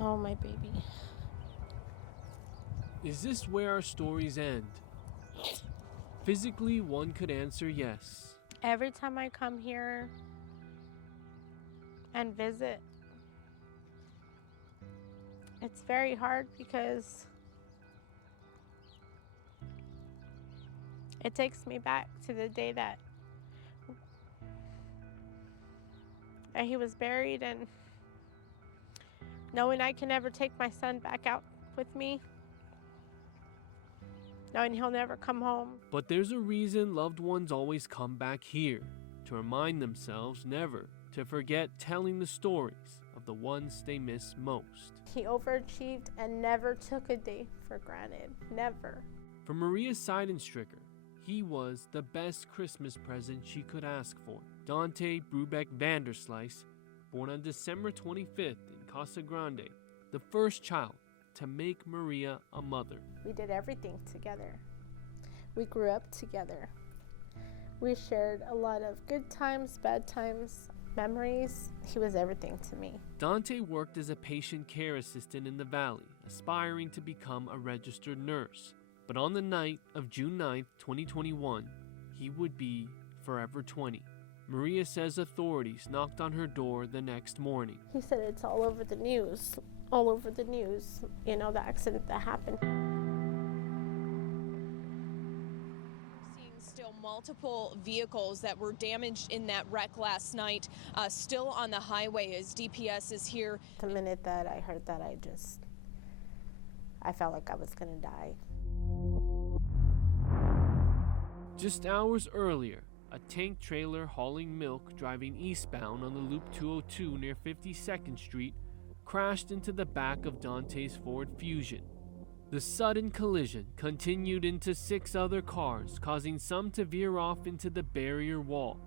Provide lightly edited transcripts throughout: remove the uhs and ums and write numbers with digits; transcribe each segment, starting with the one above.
Oh, my baby. Is this where our stories end? Physically, one could answer yes. Every time I come here and visit, it's very hard because it takes me back to the day that he was buried, and knowing I can never take my son back out with me, knowing he'll never come home. But there's a reason loved ones always come back here, to remind themselves never to forget telling the stories of the ones they miss most. He overachieved and never took a day for granted. Never. For Maria Seidenstricker, he was the best Christmas present she could ask for. Dante Brubeck Vanderslice, born on December 25th in Casa Grande, the first child to make Maria a mother. We did everything together. We grew up together. We shared a lot of good times, bad times, memories. He was everything to me. Dante worked as a patient care assistant in the Valley, aspiring to become a registered nurse. But on the night of June 9th, 2021, he would be forever 20. Maria says authorities knocked on her door the next morning. He said it's all over the news. All over the news, you know, the accident that happened. Seeing still multiple vehicles that were damaged in that wreck last night, still on the highway as DPS is here. The minute that I heard that, I felt like I was gonna die. Just hours earlier, a tank trailer hauling milk driving eastbound on the Loop 202 near 52nd Street crashed into the back of Dante's Ford Fusion. The sudden collision continued into 6 other cars, causing some to veer off into the barrier wall.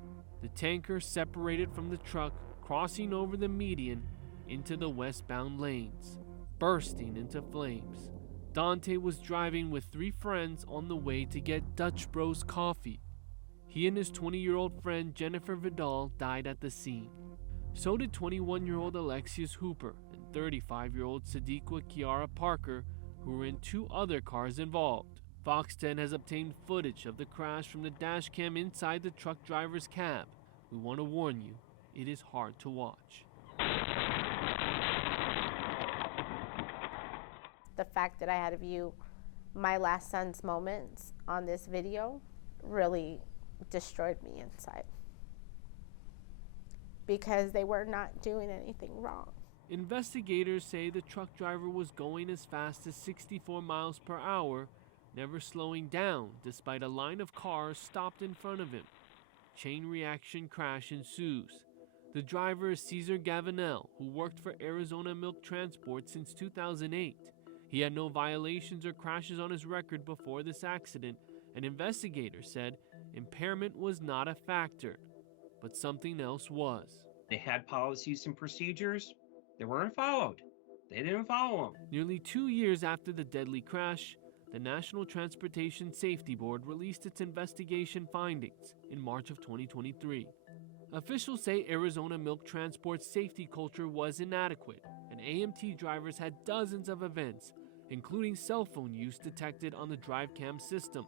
The tanker separated from the truck, crossing over the median into the westbound lanes, bursting into flames. Dante was driving with 3 friends on the way to get Dutch Bros coffee. He and his 20-year-old friend Jennifer Vidal died at the scene. So did 21-year-old Alexius Hooper and 35-year-old Sadiqa Kiara Parker, who were in 2 other cars involved. Fox 10 has obtained footage of the crash from the dash cam inside the truck driver's cab. We want to warn you, it is hard to watch. The fact that I had to view my last son's moments on this video really destroyed me inside, because they were not doing anything wrong. Investigators say the truck driver was going as fast as 64 miles per hour, never slowing down despite a line of cars stopped in front of him. Chain reaction crash ensues. The driver is Cesar Gavinel, who worked for Arizona Milk Transport since 2008. He had no violations or crashes on his record before this accident, and investigators said impairment was not a factor, but something else was. They had policies and procedures. They weren't followed. They didn't follow them. Nearly 2 years after the deadly crash, the National Transportation Safety Board released its investigation findings in March of 2023. Officials say Arizona Milk Transport's safety culture was inadequate, and AMT drivers had dozens of events, including cell phone use detected on the drive cam system.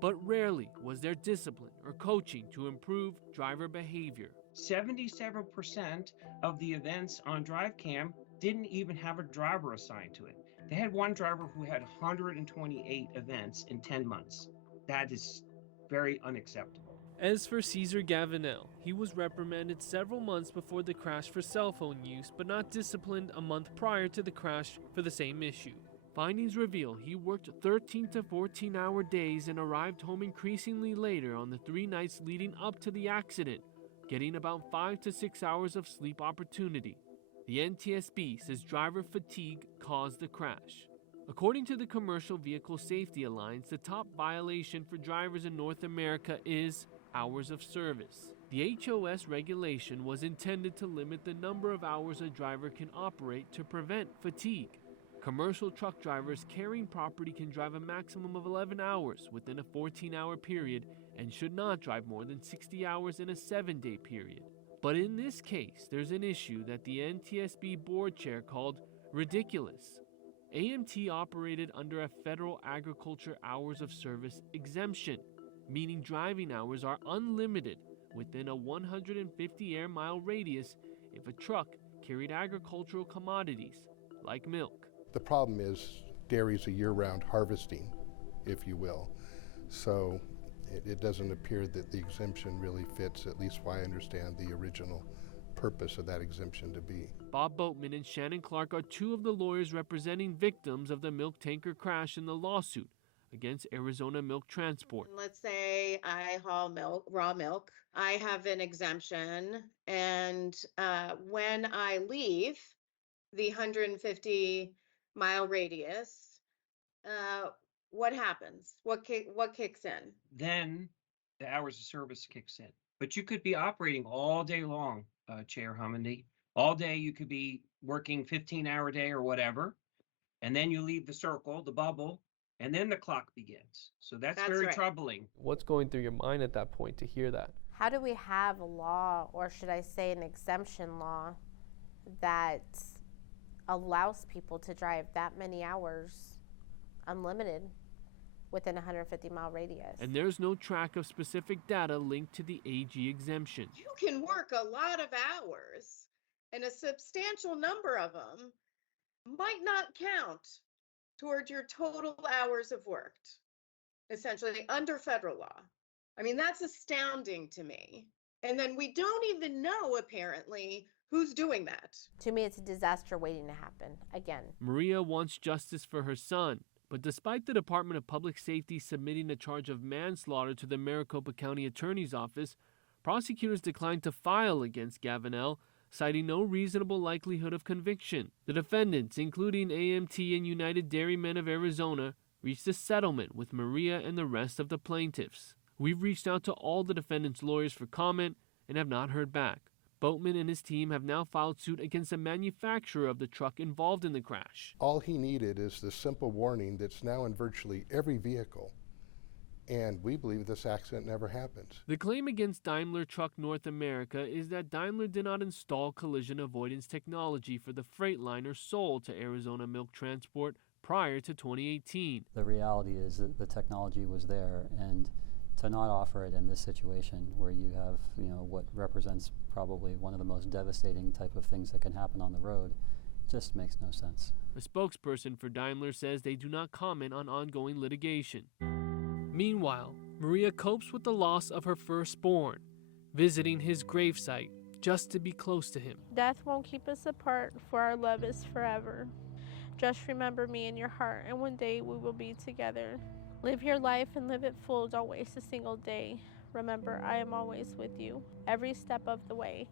But rarely was there discipline or coaching to improve driver behavior. 77% of the events on DriveCam didn't even have a driver assigned to it. They had one driver who had 128 events in 10 months. That is very unacceptable. As for Cesar Gavinel, he was reprimanded several months before the crash for cell phone use, but not disciplined a month prior to the crash for the same issue. Findings reveal he worked 13 to 14-hour days and arrived home increasingly later on the 3 nights leading up to the accident, getting about 5 to 6 hours of sleep opportunity. The NTSB says driver fatigue caused the crash. According to the Commercial Vehicle Safety Alliance, the top violation for drivers in North America is hours of service. The HOS regulation was intended to limit the number of hours a driver can operate to prevent fatigue. Commercial truck drivers carrying property can drive a maximum of 11 hours within a 14-hour period and should not drive more than 60 hours in a 7-day period. But in this case, there's an issue that the NTSB board chair called Ridiculous. AMT operated under a federal agriculture hours of service exemption, meaning driving hours are unlimited within a 150 air mile radius if a truck carried agricultural commodities like milk. The problem is dairy's a year-round harvesting, if you will. So it doesn't appear that the exemption really fits, at least what I understand the original purpose of that exemption to be. Bob Boatman and Shannon Clark are two of the lawyers representing victims of the milk tanker crash in the lawsuit against Arizona Milk Transport. Let's say I haul milk, raw milk. I have an exemption, and when I leave the 150-mile radius, what happens? What kicks in? Then the hours of service kicks in. But you could be operating all day long, Chair Hummondy. All day you could be working 15-hour day or whatever, and then you leave the circle, the bubble, and then the clock begins. So that's very right. troubling. What's going through your mind at that point to hear that? How do we have a law, or should I say an exemption law, that allows people to drive that many hours unlimited within a 150-mile radius? And there's no track of specific data linked to the AG exemption. You can work a lot of hours, and a substantial number of them might not count toward your total hours of worked, essentially under federal law. I mean, that's astounding to me. And then we don't even know, apparently, who's doing that. To me, it's a disaster waiting to happen again. Maria wants justice for her son, but despite the Department of Public Safety submitting a charge of manslaughter to the Maricopa County Attorney's Office, prosecutors declined to file against Gavinell, citing no reasonable likelihood of conviction. The defendants, including AMT and United Dairymen of Arizona, reached a settlement with Maria and the rest of the plaintiffs. We've reached out to all the defendants' lawyers for comment and have not heard back. Boatman and his team have now filed suit against the manufacturer of the truck involved in the crash. All he needed is the simple warning that's now in virtually every vehicle. And we believe this accident never happened. The claim against Daimler Truck North America is that Daimler did not install collision avoidance technology for the Freightliner sold to Arizona Milk Transport prior to 2018. The reality is that the technology was there, and to not offer it in this situation where you have, what represents probably one of the most devastating type of things that can happen on the road just makes no sense. A spokesperson for Daimler says they do not comment on ongoing litigation. Meanwhile, Maria copes with the loss of her firstborn, visiting his gravesite just to be close to him. Death won't keep us apart, for our love is forever. Just remember me in your heart, and one day we will be together. Live your life and live it full. Don't waste a single day. Remember, I am always with you, every step of the way.